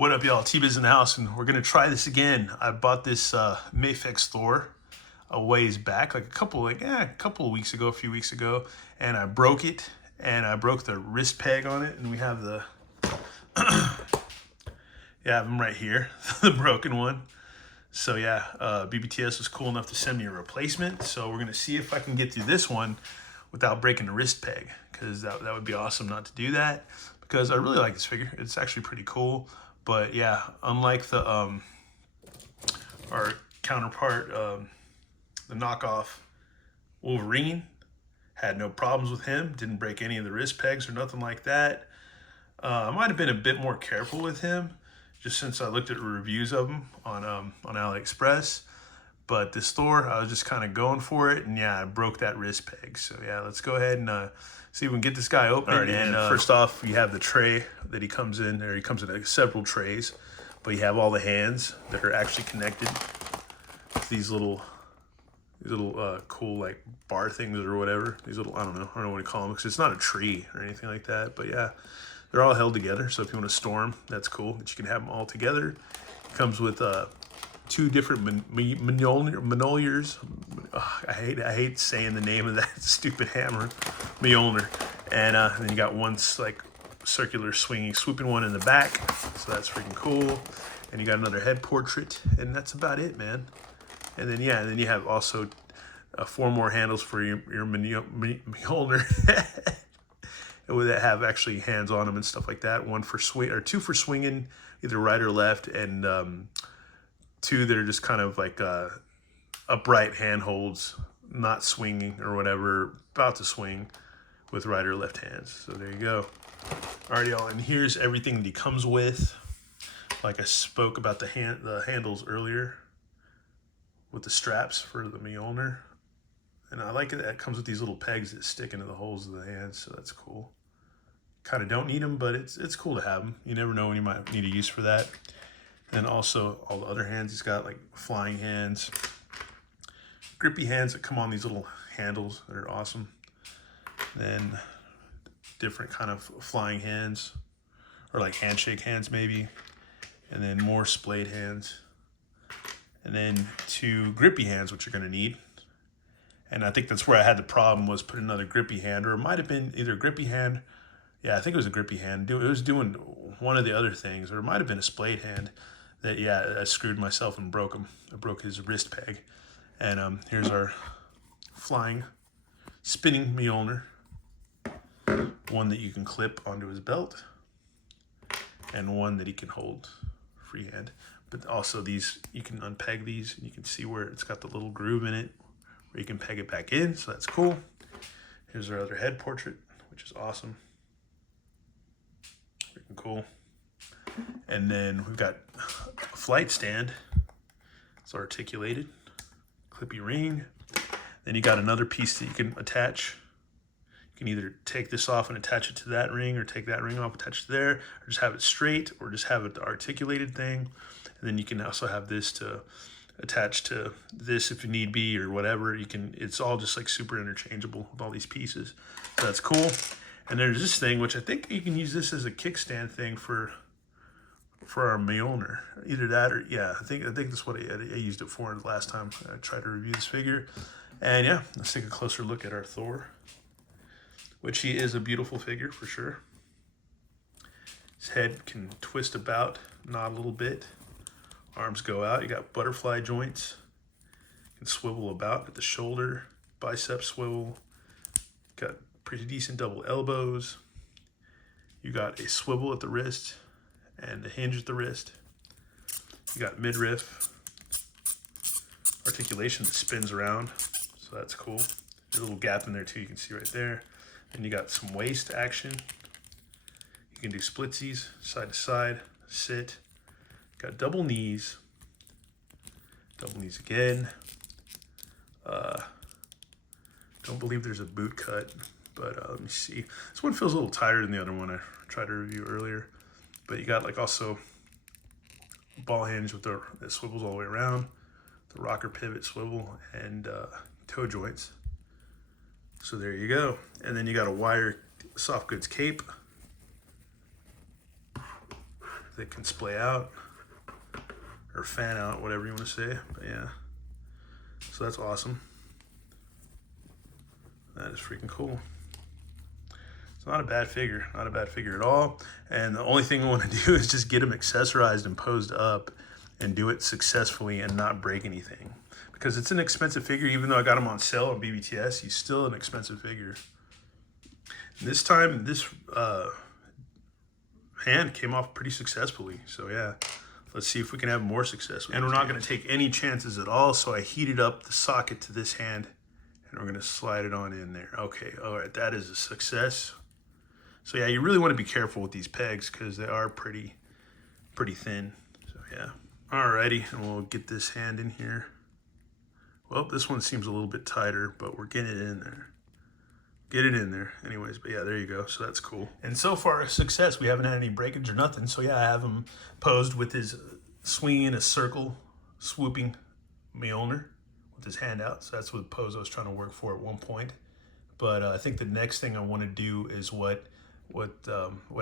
What up, y'all? T-Biz in the house, and we're gonna try this again. I bought this Mafex Thor a ways back, like a couple of weeks ago, a few weeks ago, and I broke it, and I broke the wrist peg on it, and we have the, yeah, I have them right here, the broken one. So yeah, BBTS was cool enough to send me a replacement, so we're gonna see if I can get through this one without breaking the wrist peg, because that would be awesome not to do that, because I really like this figure. It's actually pretty cool. But yeah, unlike the our counterpart, the knockoff Wolverine, had no problems with him. Didn't break any of the wrist pegs or nothing like that. I might have been a bit more careful with him, just since I looked at reviews of him on AliExpress. But this Thor, I was just kind of going for it, and yeah, I broke that wrist peg. So yeah, let's go ahead and see if we can get this guy open. Alrighty, and first off, you have the tray that he comes in, or he comes in like several trays, but you have all the hands that are actually connected to these little cool like bar things or whatever. These little, I don't know what to call them, because it's not a tree or anything like that. But yeah, they're all held together. So if you want to store them, that's cool that you can have them all together. It comes with two different Mjolnirs. I hate saying the name of that stupid hammer, Mjolnir. And then you got one like circular swooping one in the back. So that's freaking cool. And you got another head portrait, and that's about it, man. And then yeah, and then you have also 4 more handles for your Mjolnir. That have actually hands on them and stuff like that. 1 for swing, or 2 for swinging, either right or left, and 2 that are just kind of like upright handholds, not swinging or whatever, about to swing with right or left hands. So there you go. Alright, y'all, and here's everything that he comes with. Like I spoke about the handles earlier, with the straps for the Mjolnir. And I like it that it comes with these little pegs that stick into the holes of the hands, so that's cool. Kind of don't need them, but it's cool to have them. You never know when you might need a use for that. And also all the other hands, he's got like flying hands, grippy hands that come on these little handles that are awesome. Then different kind of flying hands, or like handshake hands maybe. And then more splayed hands. And then 2 grippy hands, which you're gonna need. And I think that's where I had the problem, was put another grippy hand, or it might have been either a grippy hand. Yeah, I think it was a grippy hand. It was doing one of the other things, or it might have been a splayed hand. That, yeah, I screwed myself and broke him. I broke his wrist peg. And here's our flying, spinning Mjolnir. One that you can clip onto his belt, and one that he can hold freehand. But also these, you can unpeg these, and you can see where it's got the little groove in it, where you can peg it back in, so that's cool. Here's our other head portrait, which is awesome. Freaking cool. And then we've got a flight stand. It's articulated, clippy ring. Then you got another piece that you can attach. You can either take this off and attach it to that ring, or take that ring off, attach it there, or just have it straight, or just have it the articulated thing. And then you can also have this to attach to this if you need be, or whatever. You can, it's all just like super interchangeable with all these pieces. So that's cool. And there's this thing, which I think you can use this as a kickstand thing for our Mjolnir. Either that, or yeah, I think that's what I used it for the last time I tried to review this figure. And yeah, let's take a closer look at our Thor, which he is a beautiful figure for sure. His head can twist about, nod a little bit. Arms go out. You got butterfly joints. You can swivel about at the shoulder, bicep swivel. Got pretty decent double elbows. You got a swivel at the wrist and a hinge at the wrist. You got midriff articulation that spins around, so that's cool. There's a little gap in there too, you can see right there. And you got some waist action. You can do splitsies, side to side, sit. Got double knees again. Don't believe there's a boot cut, but let me see. This one feels a little tighter than the other one I tried to review earlier. But you got like also ball hinge with that swivels all the way around, the rocker pivot swivel, and toe joints. So there you go. And then you got a wire soft goods cape. that can splay out or fan out, whatever you want to say. But yeah, so that's awesome. That is freaking cool. It's not a bad figure, not a bad figure at all. And the only thing I want to do is just get him accessorized and posed up and do it successfully and not break anything. Because it's an expensive figure, even though I got him on sale on BBTS, he's still an expensive figure. And this time, this hand came off pretty successfully. So yeah, let's see if we can have more success with it. And we're not going to take any chances at all, so I heated up the socket to this hand, and we're going to slide it on in there. Okay, all right, that is a success. So yeah, you really want to be careful with these pegs because they are pretty thin. So yeah. Alrighty, and we'll get this hand in here. Well, this one seems a little bit tighter, but we're getting it in there. Get it in there. Anyways, but yeah, there you go. So that's cool. And so far, a success. We haven't had any breakage or nothing. So yeah, I have him posed with his swinging in a circle, swooping Mjolnir with his hand out. So that's what pose I was trying to work for at one point. But I think the next thing I want to do is what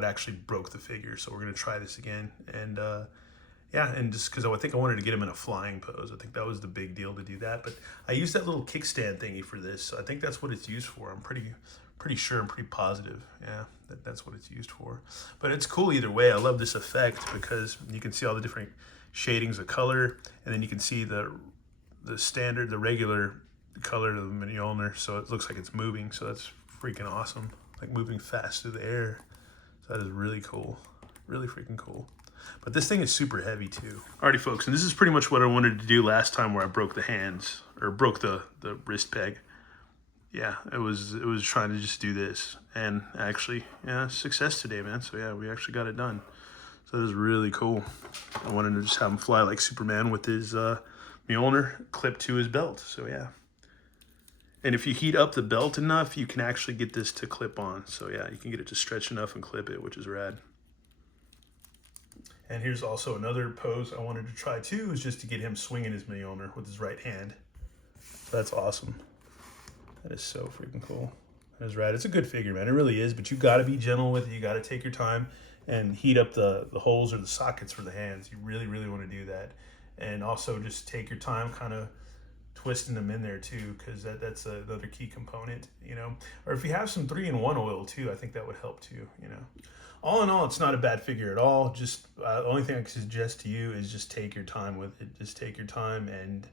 actually broke the figure. So we're gonna try this again, and yeah, and just because I think I wanted to get him in a flying pose. I think that was the big deal to do that. But I used that little kickstand thingy for this. So I think that's what it's used for. I'm pretty sure, I'm pretty positive. Yeah, that's what it's used for. But it's cool either way. I love this effect because you can see all the different shadings of color, and then you can see the standard, the regular color of the Mjolnir. So it looks like it's moving. So that's freaking awesome. Like moving fast through the air. So that is really cool. Really freaking cool. But this thing is super heavy too. Alrighty folks, and this is pretty much what I wanted to do last time where I broke the hands, or broke the wrist peg. Yeah, it was trying to just do this. And actually, yeah, success today, man. So yeah, we actually got it done. So that was really cool. I wanted to just have him fly like Superman with his Mjolnir clipped to his belt. So yeah. And if you heat up the belt enough, you can actually get this to clip on. So yeah, you can get it to stretch enough and clip it, which is rad. And here's also another pose I wanted to try too, is just to get him swinging his Mjolnir with his right hand. So that's awesome. That is so freaking cool. That is rad. It's a good figure, man. It really is, but you gotta be gentle with it. You gotta take your time and heat up the holes or the sockets for the hands. You really, really wanna do that. And also just take your time kind of twisting them in there too, because that's another key component, you know. Or if you have some 3-in-1 oil too, I think that would help too, you know. All in all, it's not a bad figure at all. Just the only thing I can suggest to you is just take your time with it. Just take your time and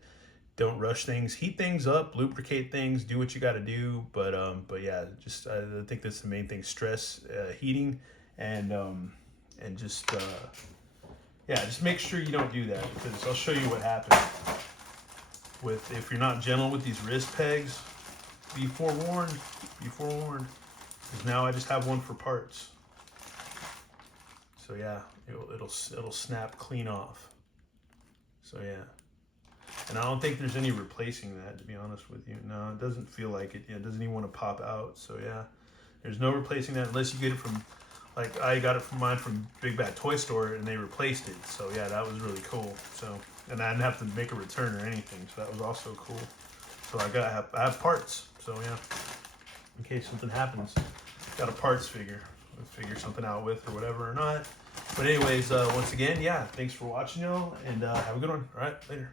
don't rush things. Heat things up, lubricate things, do what you got to do. But yeah, just I think that's the main thing: stress, heating, and just yeah, just make sure you don't do that, because I'll show you what happens if you're not gentle with these wrist pegs. Be forewarned. Be forewarned. Because now I just have one for parts. So yeah, it'll snap clean off. So yeah, and I don't think there's any replacing that, to be honest with you. No, it doesn't feel like it. It doesn't even want to pop out. So yeah, there's no replacing that unless you get it from, like I got it from mine from Big Bad Toy Store, and they replaced it. So yeah, that was really cool. So, and I didn't have to make a return or anything. So that was also cool. So I have parts. So yeah, in case something happens, got a parts figure. Figure something out with or whatever or not. But anyways, once again, yeah, thanks for watching, y'all, and have a good one. All right, later.